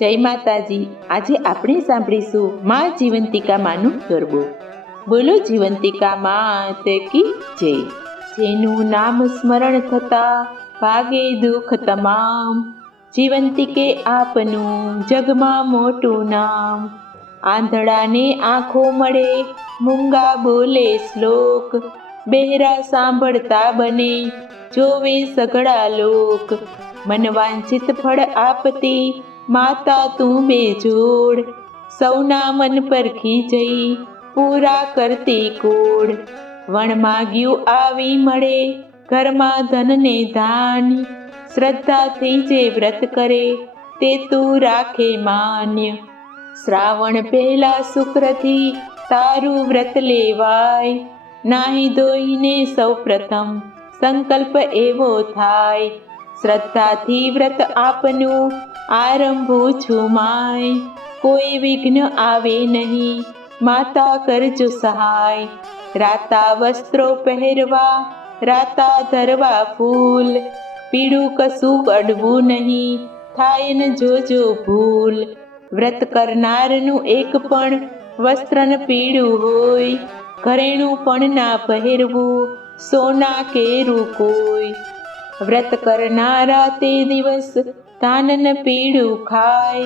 જય માતાજી. આજે આપણે સાંભળીશું માં જીવંતિકા માનું ગરબો. બોલો જીવંતિકા માત કી જય. જેનું નામ સ્મરણ થતા ભાગે દુઃખ તમામ. જીવંતિકે આપનું જગમાં મોટું નામ. આંધળાને આંખો મળે, મૂંગા બોલે શ્લોક. બહેરા સાંભળતા બને, જોવે સઘળા લોક. મનવાંચિત ફળ આપતી માતા તું બેજોડ સૌના મન પર જઈ પૂરા કરતી કોડ વણ માગ્યું આવી મળે, ઘરમાં ધનને ધાન શ્રદ્ધાથી જે વ્રત કરે, તે તું રાખે માન્ય. શ્રાવણ પહેલા શુક્રથી તારું વ્રત લેવાય. નાહી ધોઈને સૌ પ્રથમ સંકલ્પ એવો થાય. શ્રદ્ધાથી વ્રત આપનું આરંભું છું માય. કોઈ વિઘ્ન આવે નહીં, માતા કરજો સહાય. રાતા વસ્ત્રો પહેરવા, રાતા ધરવા ફૂલ. પીળું કશું અડવું નહીં, થાય ને જોજો ભૂલ. વ્રત કરનારનું એક પણ વસ્ત્રન પીળું હોય, ઘરેણું પણ ના પહેરવું, સોના કેરું કોઈ. વ્રત કરનારા તે દિવસ તાનન પીડું ખાય.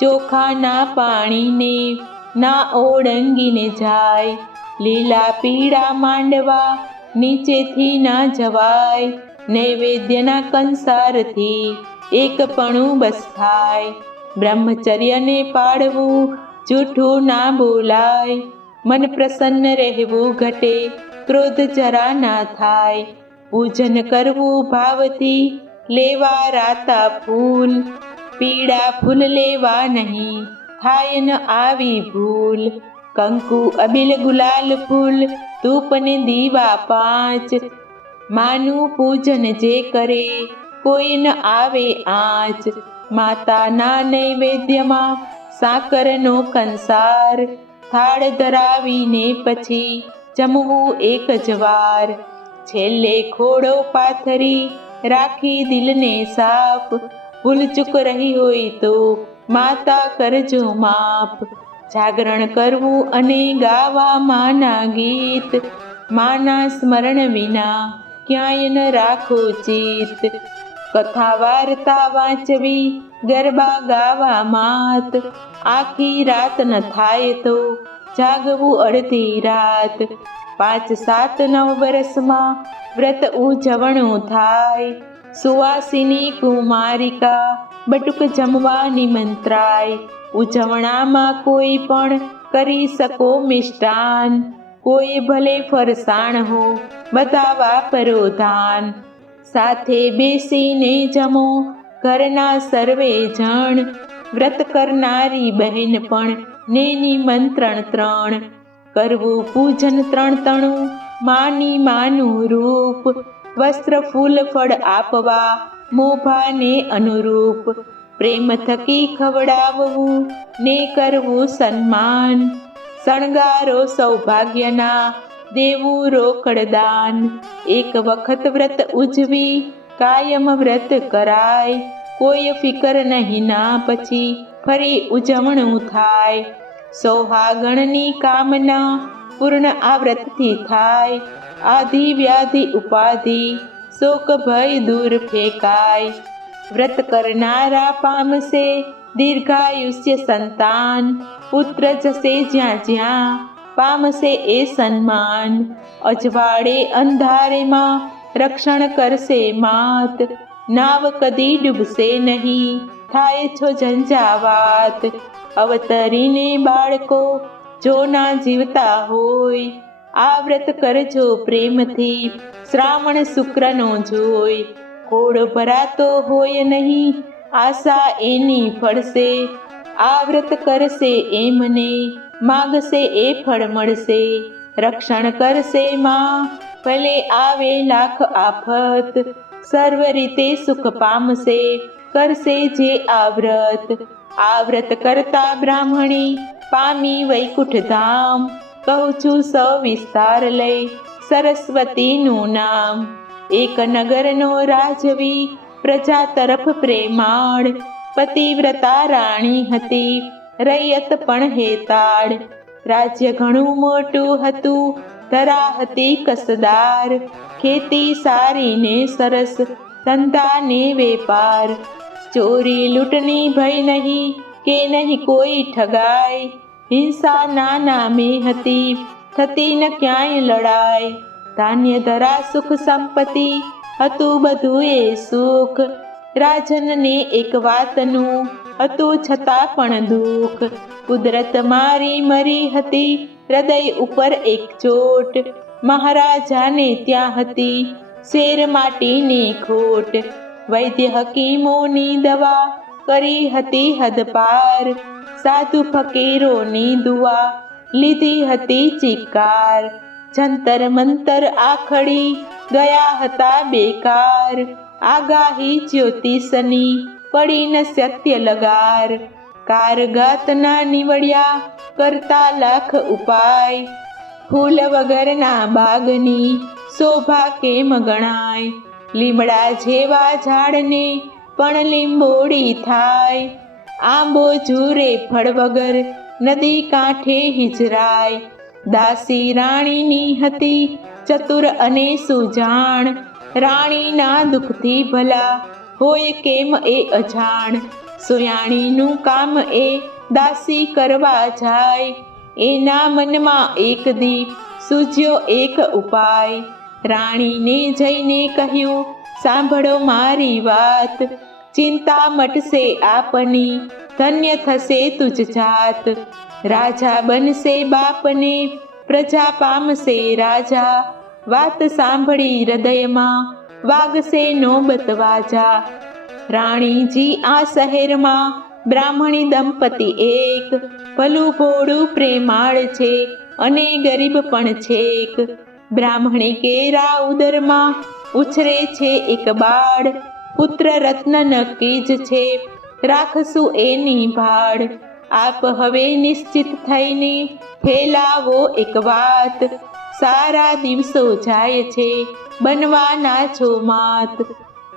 ચોખાના પાણીને, ના ઓળંગીને જાય. લીલા પીળા માંડવા નીચેથી ના જવાય. નૈવેદ્યના કંસારથી એક પણું બસ થાય. બ્રહ્મચર્યને પાડવું જૂઠું ના બોલાય. મન પ્રસન્ન રહેવું ઘટે, ક્રોધ જરા ના થાય. પૂજન કરવું ભાવથી, લેવા રાતા ફૂલ. પીળા ફૂલ લેવા નહીં થાય ન આવી ભૂલ. કંકુ, અબિલ, ગુલાલ ફૂલ, ધૂપને દીવા પાંચ. માનું પૂજન જે કરે કોઈ ન આવે આંચ. માતાના નૈવેદ્યમાં સાકરનો કંસાર. થાળ ધરાવીને પછી જમવું એક જ વાર. છેલ્લે ખોડો પાથરી રાખી દિલને સાફ. ભૂલચૂક રહી હોય તો માતા કરજો માફ. જાગરણ કરવું અને ગાવા માના ગીત. માના સ્મરણ વિના ક્યાંય ન રાખો ચિત. કથા વાર્તા વાંચવી, ગરબા ગાવા માત. આખી રાત ન થાય તો જાગવું અડધી રાત. પાંચ સાત નવ વર્ષમાં વ્રત ઉજવણું થાય. સુવાસિની કુમારિકા બટુક જમવા નિમંત્રાય ઉજવણામાં કોઈ પણ કરી શકો મિષ્ટાન. કોઈ ભલે ફરસાણ હો બધા વાપરો ધાન સાથે બેસીને જમો ઘરના સર્વે જણ. વ્રત કરનારી બહેન પણ ને નિમંત્રણ ત્રણ. કરવું પૂજન ત્રણ તણું, માની માનું રૂપ. વસ્ત્ર, ફૂલ, ફળ આપવા મોભાને અનુરૂપ. પ્રેમ થકી ખવડાવવું, ને કરવું સન્માન. શણગારો સૌભાગ્યના, દેવું રોકડદાન એક વખત વ્રત ઉજવી, કાયમ વ્રત કરાય. કોઈ ફિકર નહીં ના પછી ફરી ઉજવણું થાય. સૌહાગણની કામના પૂર્ણ આ થાય. આધિ વ્યાધિ ઉપાધિ, શોક ભય દૂર ફેંકાય. વ્રત કરનારા પામશે દીર્ઘાયુષ્ય સંતાન. પુત્ર જશે જ્યાં જ્યાં, પામશે એ સન્માન. અજવાળે અંધારેમાં રક્ષણ કરશે માત. નાવ કદી ડૂબશે નહીં, થાય છો ઝંઝાવાત. અવતરીને બાળકો, જો ના જીવતા હોય, આ વ્રત કરજો પ્રેમથી. શ્રાવણ શુક્રનો જોઈ ઘોડ ભરાતો હોય નહીં, આશા એની ફળશે. આ વ્રત કરશે એમને, માગશે એ ફળ મળશે. રક્ષણ કરશે માં, ભલે આવે લાખ આફત, સર્વ રીતે સુખ પામશે, કરશે જે આ વ્રત. આ વ્રત કરતા બ્રાહ્મણી પામી વૈકુંઠ ધામ. કહું છું, સવિસ્તાર લઈ સરસ્વતીનું નામ. એક નગરનો રાજવી પ્રજા તરફ પ્રેમાળ. પતિવ્રતા રાણી હતી, રૈયત પણ હેતાળ રાજ્ય ઘણું મોટું હતું, ધરા હતી કસદાર. ખેતી સારી ને સરસ ધંધા ને વેપાર. ચોરી લૂંટની ભય નહીં, કે નહીં કોઈ ઠગાય. હિંસા ના નામે હતી, થતી ન ક્યાંય લડાય. ધાન્ય ધરા સુખ સંપત્તિ, હતું બધું એ સુખ. રાજનને એક વાતનું, હતું છતાં પણ દુઃખ. કુદરત મારી મરી હતી, હૃદય ઉપર એક ચોટ. મહારાજાને ત્યાં હતી, શેર માટીની ખોટ. વૈદ્ય હકીમોની દવા કરી હતી હદપાર સાધુ ફકીરોની દુઆ લીધી હતી ચિકાર જંતર મંતર આખડી ગયા હતા બેકાર આગાહી જ્યોતિષની પડી ન સત્ય લગાર કારગાત ના નીવડ્યા કરતા લાખ ઉપાય ફૂલ વગરના બાગની શોભા કેમ ગણાય લીમડા જેવા ઝાડને પણ લીંબોડી થાય. આંબો જુરે ફળ વગર નદી કાંઠે હિજરાય દાસી રાણીની હતી ચતુર અને સુજાણ. રાણીના દુઃખથી ભલા હોય કેમ એ અજાણ. સુયાણીનું કામ એ દાસી કરવા જાય. એના મનમાં એક દીપ, સૂજ્યો એક ઉપાય. રાણીને જઈને કહ્યું, સાંભળો મારી વાત. ચિંતા મટશે આપની. ધન્ય થશે તુજ જાત. રાજા બનશે બાપને, પ્રજા પામશે રાજા. વાત સાંભળી હૃદયમાં, વાગશે નોબત વાજા. રાણીજી આ શહેરમાં બ્રાહ્મણી દંપતી એક ભલું ભોળું પ્રેમાળ છે અને ગરીબ પણ છેક. બ્રાહ્મણી કેરા ઉદરમાં ઉછરે છે એક બાળ. પુત્ર રત્ન નક્કી જ છે, રાખશું એની ભાડ આપ હવે નિશ્ચિત થઈને ફેલાવો એક વાત. સારા દિવસો જાય છે, બનવાના છો માત.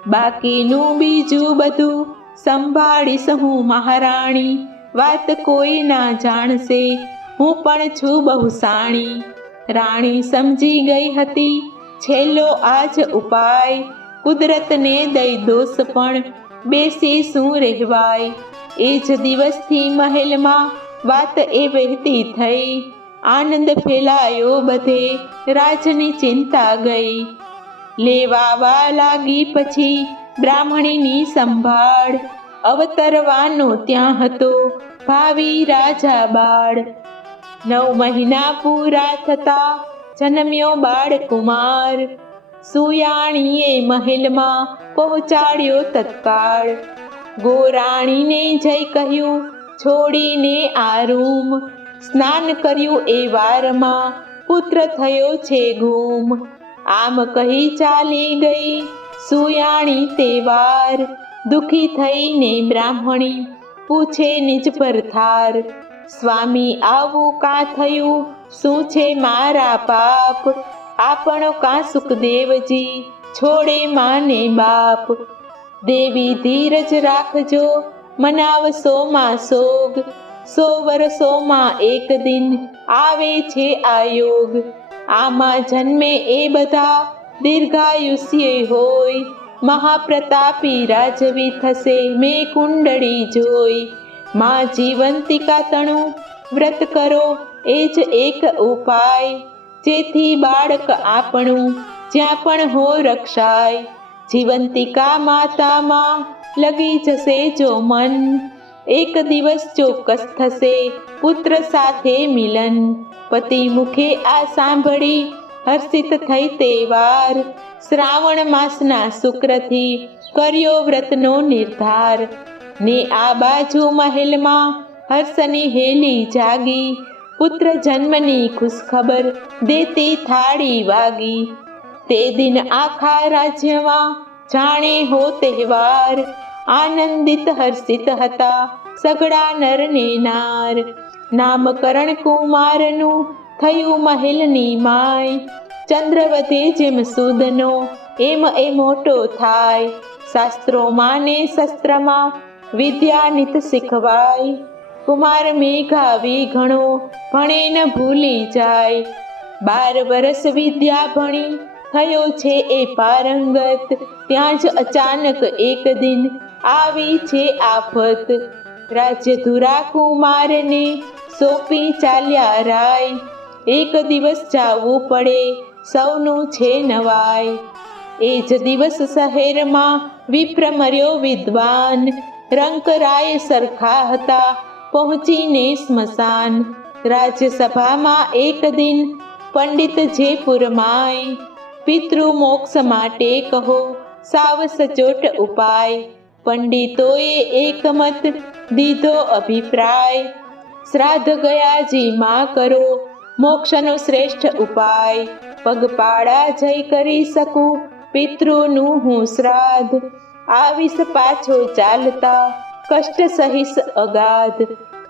બાકીનું બીજું બધું સંભાળીશ હું મહારાણી. વાત કોઈ ના જાણશે, હું પણ છું બહુ સાણી રાણી સમજી ગઈ હતી. છેલ્લો આજ ઉપાય. કુદરતને દઈ દોષ પણ બેસી શું રહેવાય? એ જ દિવસથી મહેલમાં વાત એ વહેતી થઈ. આનંદ ફેલાયો બધે. રાજની ચિંતા ગઈ. લેવાવા લાગી પછી બ્રાહ્મણીની સંભાળ. અવતરવાનો ત્યાં હતો. ભાવિ રાજા બાળ. નવ મહિના પૂરા થતા જન્મ્યો બાળ કુમાર. સુયાણીએ મહેલમાં પહોંચાડ્યો તત્કાળ. ગોરાણીને જઈ કહ્યું, છોડીને આ રૂમ. સ્નાન કર્યું એ વારમાં પુત્ર થયો છે ગુમ આમ કહી ચાલી ગઈ સુયાણી તે વાર દુખી થઈને બ્રાહ્મણી પૂછે, નિજ પર થાર? સ્વામી, આવું કાં થયું? શું છે મારા પાપ? આપણો કાં સુખદેવજી? છોડે માને બાપ. દેવી ધીરજ રાખજો મનાવશો માં સોગ. સો વર્ષોમાં એક દિન આવે છે આ યોગ. આમાં જન્મે એ બધા દીર્ઘાયુષ્ય હોય. મહાપ્રતાપી રાજવી થશે, મેં કુંડળી જોઈ. માં જીવંતિકા તણું વ્રત કરો, એ જ એક ઉપાય. જેથી બાળક આપણું જ્યાં પણ હો રક્ષાય. જીવંતિકા માતામાં લગી જશે જો મન. એક દિવસ ચોક્કસ થશે પુત્ર સાથે મિલન. પતિ મુખે આ સાંભળી હર્ષિત થઈ તે વાર શ્રાવણ માસના શુક્રથી કર્યો વ્રતનો નિર્ધાર. ને આ બાજુ મહેલમાં હર્ષની હેલી જાગી. પુત્ર જન્મની ખુશખબર દેતી થાળી વાગી. તે દિન આખા રાજ્યમાં જાણે હો તહેવાર. આનંદિત હર્ષિત હતા સગડા નર ને નાર. નામકરણ કુમારનું થયું મહેલની માય. ચંદ્રવતે જેમ સુદનો, એમ એ મોટો થાય. શાસ્ત્રોમાં ને શસ્ત્રમાં વિદ્યા નિત શીખવાય. કુમાર મેઘાવી ઘણો ભણે ન ભૂલી જાય. બાર વર્ષ વિદ્યા ભણી થયો છે એ પારંગત. ત્યાં જ અચાનક એક દિન આવી છે આફત. રાજ્ય ધુરા કુમારને સોંપી ચાલ્યા રાય. એક દિવસ જાવું પડે, સૌનું છે નવાય એ જ દિવસ શહેરમાં વિપ્ર મર્યો વિદ્વાન. રંકરાય સરખા હતા પહોંચીને સ્મશાન. રાજ્યસભામાં એક દિન, પંડિત જે પુરમાય પિતૃ મોક્ષ માટે કહો, સાવ સચોટ ઉપાય. પંડિતોએ એકમત દીધો અભિપ્રાય, શ્રાદ્ધ ગયાજી માં કરો, મોક્ષનો શ્રેષ્ઠ ઉપાય. પગપાળા જઈ કરી શકું, પિતૃનું હું શ્રાદ્ધ. આવીશ પાછો ચાલતા, કષ્ટ સહિસ અગાધ.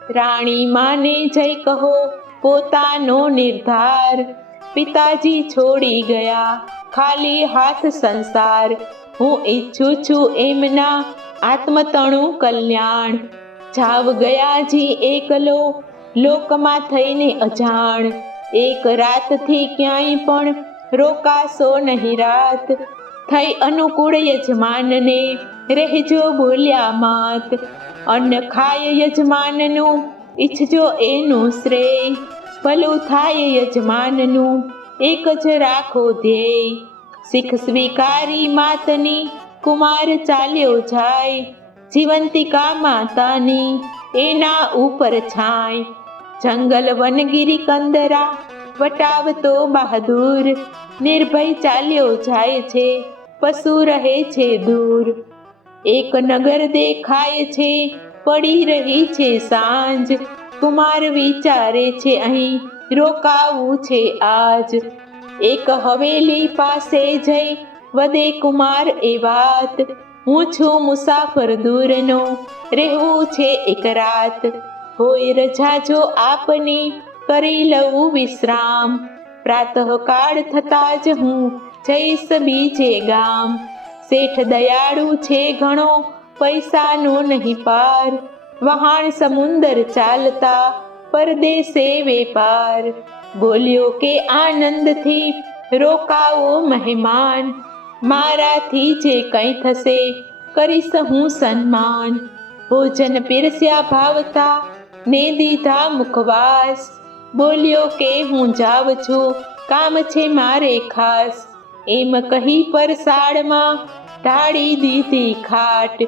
રાણી માને જઈ કહો, પોતાનો નિર્ધાર. પિતાજી છોડી ગયા, ખાલી હાથ સંસાર. હું ઈચ્છું છું એમના આત્મતણું કલ્યાણ. જાવ ગયાજી એકલો, લોકમાં થઈને અજાણ. એક રાતથી ક્યાંય પણ રોકાશો નહીં રાત. થઈ અનુકૂળ યજમાનને રહેજો બોલ્યા માત. અન્ન ખાય યજમાનનું, ઈચ્છજો એનું શ્રેય. ભલું થાય યજમાનનું, એક જ રાખો ધ્યેય. શીખ સ્વીકારી માતની, કુમાર ચાલ્યો જાય. જીવંતિકા માતાની, એના ઉપર છાય. જંગલ વનગીરી કંદરા, વટાવતો બહાદુર. નિર્ભય ચાલ્યો જાય છે. પશુ રહે છે દૂર. એક નગર દેખાય છે, પડી રહી છે સાંજ. કુમાર વિચારે છે, અહીં રોકાવું છે આજ. એક હવેલી પાસે જઈ, વદે કુમાર એ વાત. હું છું મુસાફર દૂરનો રહેવું છે એક રાત. હોય રજા જો આપની, કરી લઉં વિશ્રામ. પ્રાતઃકાળ થતાં જ હું જઈશ બીજે ગામ. શેઠ દયાળુ છે ઘણો, પૈસાનો નહીં પાર. વહાણ સમુંદર ચાલતા, પરદેશે વેપાર. બોલ્યો કે આનંદથી રોકાવો મહેમાન. મારાથી જે કંઈ થશે, કરીશ હું સન્માન. ભોજન પીરસ્યા ભાવતા, ને દીધા મુખવાસ. બોલ્યો કે હું જાવ છું, કામ છે મારે ખાસ. એમ કહી પરસાળમાં ઢાળી દીધી ખાટ.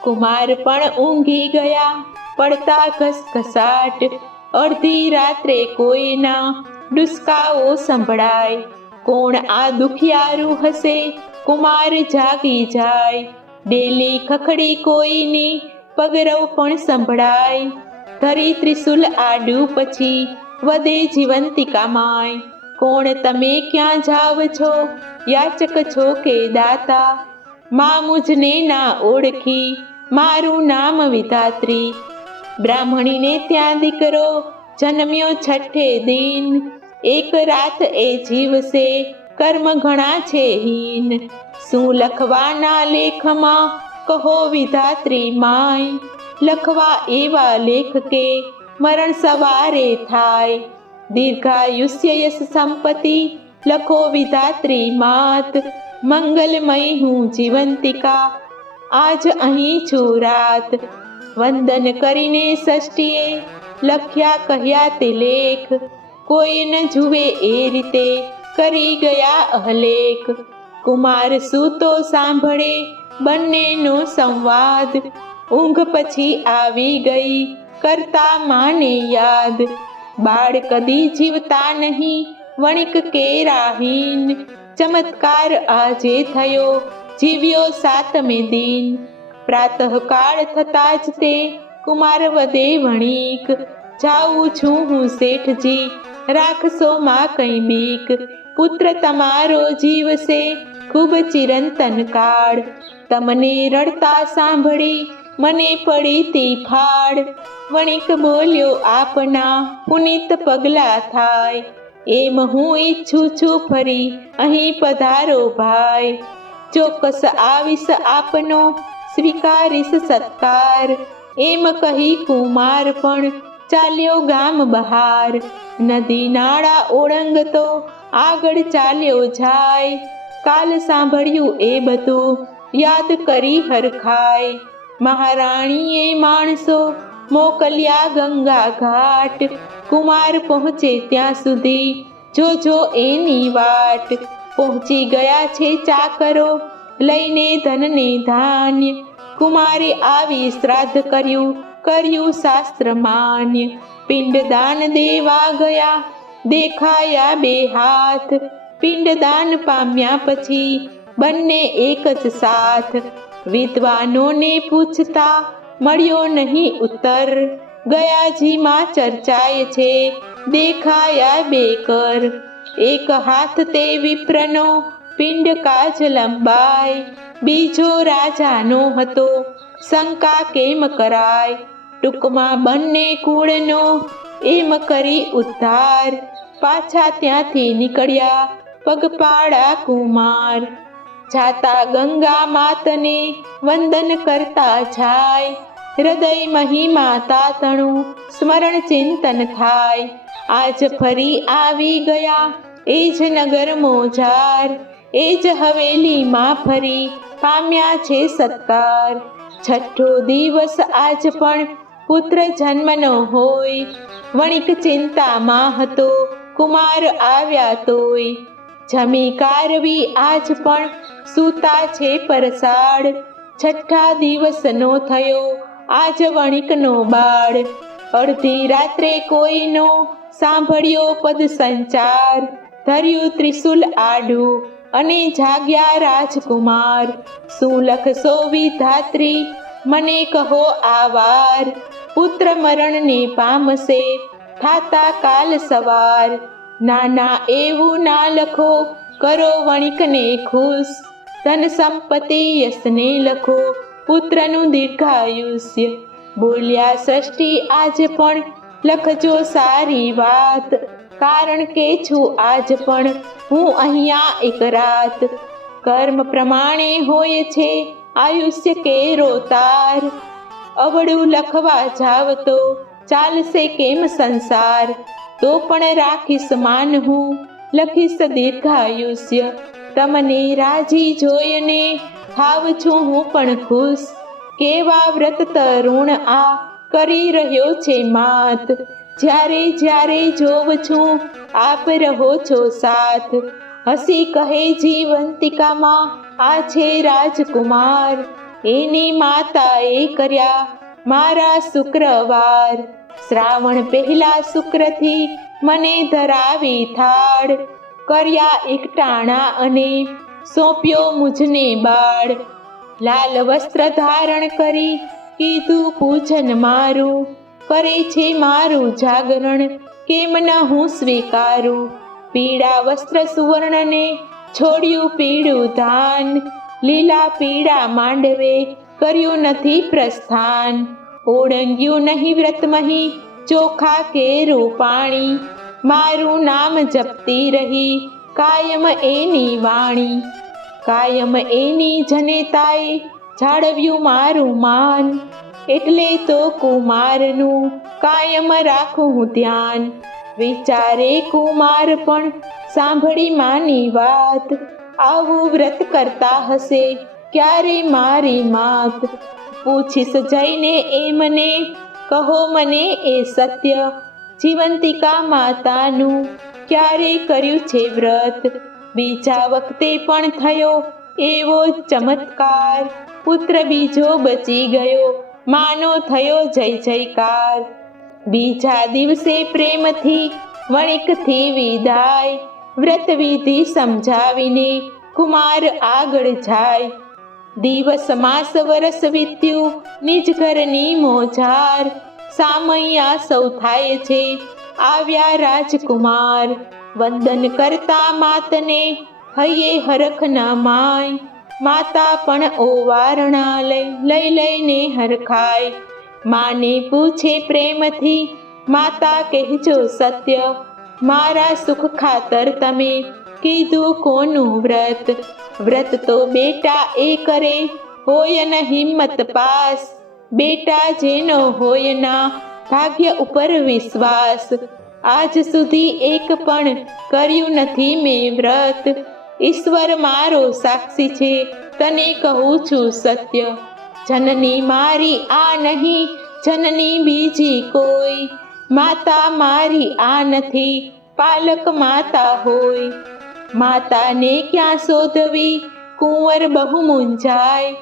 કુમાર પણ ઊંઘી ગયા, પડતા ઘસઘસાટ. અડધી રાત્રે કોઈના ડુસકાઓ સંભળાય. કોણ આ દુખિયારું હશે? કુમાર જાગી જાય. ડેલી ખખડી કોઈની પગરવ પણ સંભળાય. ધરી ત્રિશુલ આડું પછી, વધે જીવંતિકા માય. કોણ તમે ક્યાં જાવ છો? યાચક છો કે દાતા? માં મુજને ના ઓળખી, મારું નામ વિધાત્રી. બ્રાહ્મણીને ત્યાં દીકરો જન્મ્યો છઠ્ઠે દિન. એક રાત એ જીવશે, કર્મ ઘણા છે હીન. શું લખવાના લેખમાં? કહો વિધાત્રી માય. લખવા એવા લેખ કે મરણ સવારે થાય. દીર્ઘાયુષ્ય સંપત્તિ લખો વિધાત્રી માત મંગલમય હું જીવંતિકા આજ અહીં છું રાત વંદન કરીને ષષ્ઠીએ લખ્યા કહ્યા તે લેખ કોઈ ન જુએ એ રીતે કરી ગયા અહલેખ કુમાર સૂતો સાંભળે બંનેનો સંવાદ ઊંઘ પછી આવી ગઈ કરતા માને યાદ બાળ કદી જીવતા નહીં. વણિક કે રાહીન. ચમત્કાર આજે થયો, જીવ્યો સાતમે દિન. પ્રાતઃકાળ થતા જ તે કુમાર વધે વણિક. જાઉં છું હું શેઠજી, રાખશો માં કઈ બીક પુત્ર તમારો જીવશે ખૂબ ચિરંતન કાળ. તમને રડતા સાંભળી મને પડી તી ફાળ વણિક બોલ્યો, આપના પુનિત પગલા થાય. એમ હું ઈચ્છું છું ફરી અહીં પધારો ભાઈ. ચોક્કસ આવીશ આપનો, સ્વીકારીશ સત્કાર. એમ કહી કુમાર પણ ચાલ્યો ગામ બહાર. નદી નાળા ઓળંગતો આગળ ચાલ્યો જાય. કાલ સાંભળ્યું એ બધું, યાદ કરી હરખાય. મહારાણીએ માણસો મોકલ્યા ગંગા ઘાટ. કુમાર પહોંચે ત્યાં સુધી. જોજો એની વાટ. પહોંચી ગયા છે ચાકરો લઈને ધનને ધાન્ય. કુમારે આવી શ્રાદ્ધ કર્યું કર્યું શાસ્ત્ર માન્ય. પિંડદાન દેવા ગયા, દેખાયા બે હાથ. પિંડદાન પામ્યા પછી બંને એક જ સાથ. વિદ્વાનોને પૂછતા, મળ્યો નહીં ઉત્તર? ગયાજીમાં ચર્ચાય છે, દેખાયા બે કર એક હાથ તે વિપ્રનો, પિંડ કાજ લંબાય. બીજો રાજાનો હતો, શંકા કેમ કરાય? ટૂંકમાં બંને કુળનો એમ કરી ઉદ્ધાર. પાછા ત્યાંથી નીકળ્યા પગપાળા કુમાર. જાતા ગંગા માતને વંદન કરતા જાય. હૃદય મહિમા તાતણું સ્મરણ ચિંતન થાય. આજ ફરી આવી ગયા, એ જ નગર મોજાર એ જ હવેલીમાં ફરી પામ્યા છે સત્કાર. છઠ્ઠો દિવસ આજ પણ પુત્ર જન્મનો હોય. વણિક ચિંતામાં હતો, કુમાર આવ્યા તોય. જમી કારવી આજ પણ સૂતા છે પરસાડ છઠ્ઠા દિવસનો થયો, આજ વણિકનો બાળ. અડધી રાત્રે કોઈનો સાંભળ્યો પદ સંચાર. ધર્યું ત્રિશુલ આડું અને જાગ્યા રાજકુમાર. શું લખશો વિધાત્રી મને કહો આ વાર. પુત્ર મરણને પામશે, થાતા કાલ સવાર. નાના એવું ના લખો, કરો વણિકને ખુશ. ધન સંપત્તિ યશને લખો પુત્રનું દીર્ઘાયુષ્ય બોલ્યા ષષ્ઠી આજે પણ લખજો સારી વાત કારણ કે છું આજ પણ હું અહીંયા એક રાત કર્મ પ્રમાણે હોય છે આયુષ્ય કેરો તાર અવળું લખવા જાવ તો ચાલશે કેમ સંસાર તો પણ રાખીશ માન હું લખીશ દીર્ઘાયુષ્ય તમને રાજી જોઈને થાવ છું હું પણ ખુશ. કેવા વ્રત તરુણ આ કરી રહ્યો છે માત. જ્યારે જ્યારે જોવ છું, આપ રહો છો સાથ. હસી કહે જીવંતિકામાં, આ છે રાજકુમાર. એની માતાએ કર્યા મારા શુક્રવાર. શ્રાવણ પહેલા શુક્રથી મને ધરાવી થાળ. કર્યા એકટાણા અને સોંપ્યો મુજને બાળ. લાલ વસ્ત્ર ધારણ કરી કીધું, પૂજન મારું, કરે છે મારું જાગરણ, કેમ ન હું સ્વીકારું? પીળા વસ્ત્ર સુવર્ણને છોડ્યું પીળું ધાન. લીલા પીળા માંડવે કર્યું નથી પ્રસ્થાન. ઓળંગ્યું નહીં વ્રતમહી ચોખા કેરું પાણી. મારું નામ જપતી રહી. કાયમ એની વાણી, કાયમ એની જનેતાએ જાળવ્યું મારું માન. એટલે તો કુમારનું કાયમ રાખું હું ધ્યાન. વિચારે કુમાર પણ સાંભળી માની વાત. આવું વ્રત કરતા હશે ક્યારે મારી માત? પૂછીશ જઈને એ મને કહો મને એ સત્ય. જીવંતિકા માતાનું ક્યારે કર્યું છે વ્રત? બીજા વખતે પણ થયો એવો ચમત્કાર. પુત્ર બીજો બચી ગયો, માનો થયો જય જયકાર. બીજા દિવસે પ્રેમથી વણિકથી વિદાય, વ્રત વિધિ સમજાવીને કુમાર આગળ જાય. દિવસ, માસ, વરસ વીત્યું, નિજ ઘરની મોજાર. સામૈયા સૌ થાય છે. આવ્યા રાજકુમાર, વંદન કરતા માતને, હૈયે હરખ ના માય. માતા પણ ઓવારણા લઈ લઈ લઈને હરખાય. માને પૂછે પ્રેમથી, માતા કહેજો સત્ય. મારા સુખ ખાતર તમે, કીધું કોનું વ્રત? વ્રત તો બેટા એ કરે, હોય ન હિંમત પાસ. બેટા જેનો હોય ના ભાગ્ય ઉપર વિશ્વાસ. આજ સુધી એક પણ કર્યું નથી મેં વ્રત. ઈશ્વર મારો સાક્ષી છે, તને કહું છું સત્ય. જનની મારી આ નહીં, જનની બીજી કોઈ. માતા મારી આ નથી, પાલક માતા હોય. માતાને ક્યાં શોધવી? કુંવર બહુ મૂંઝાય.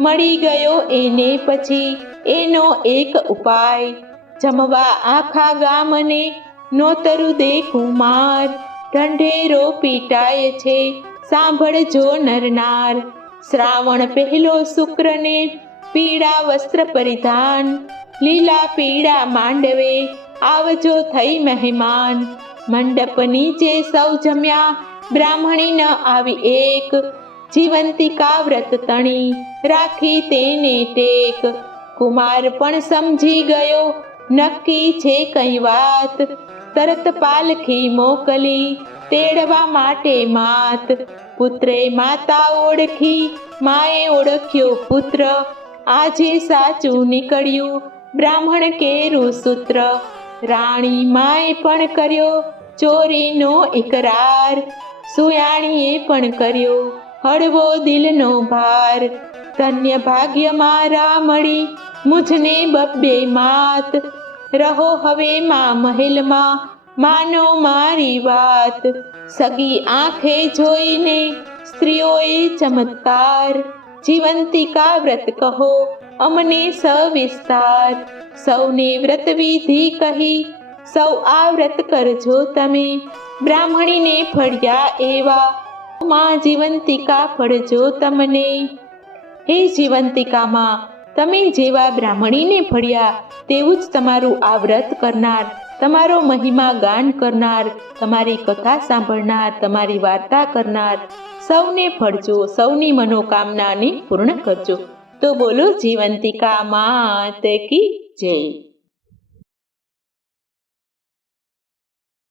મળી ગયો એને પછી એનો એક ઉપાય. જમવા આખા ગામને નોતરું દેખું માર. ઢંઢેરો પીટાય છે સાંભળજો નરનાર. શ્રાવણ પહેલો શુક્રને પીળા વસ્ત્ર પરિધાન. લીલા પીળા માંડવે, આવજો થઈ મહેમાન. મંડપ નીચે સૌ જમ્યા, બ્રાહ્મણી ન આવી એક. જીવંતિકા વ્રત તણી રાખી તેને ટેક. કુમાર પણ સમજી ગયો, નક્કી છે કઈ વાત. તરત પાલખી મોકલી, તેડવા માટે માત. પુત્રે માતા ઓળખી, માએ ઓળખ્યો પુત્ર. આજે સાચું નીકળ્યું, બ્રાહ્મણ કેરું સૂત્ર. રાણી માએ પણ કર્યો ચોરીનો ઇકરાર. સુયાણીએ પણ કર્યો હળવો દિલનો ભાર. ધન્ય ભાગ્ય મારા મળી, મુજને બબ્બે માત. રહો હવે માં મહેલમાં, માનો મારી વાત. સગી આંખે જોઈને સ્ત્રીઓએ ચમત્કાર. જીવંતિકા વ્રત કહો, અમને સવિસ્તાર. સૌને વ્રત વિધિ કહી, સૌ આ વ્રત કરજો તમે. બ્રાહ્મણીને ફળ્યા એવા માં જીવંતિકા ફળજો તમને. હે જીવંતિકામાં, તમે જેવા બ્રાહ્મણીને ફળ્યા તેવું જ તમારું આ વ્રત કરનાર, તમારો મહિમા ગાન કરનાર, તમારી કથા સાંભળનાર, તમારી વાર્તા કરનાર, સૌને ફળજો, સૌની મનોકામનાને પૂર્ણ કરજો. તો બોલો જીવંતિકા માત કી જય.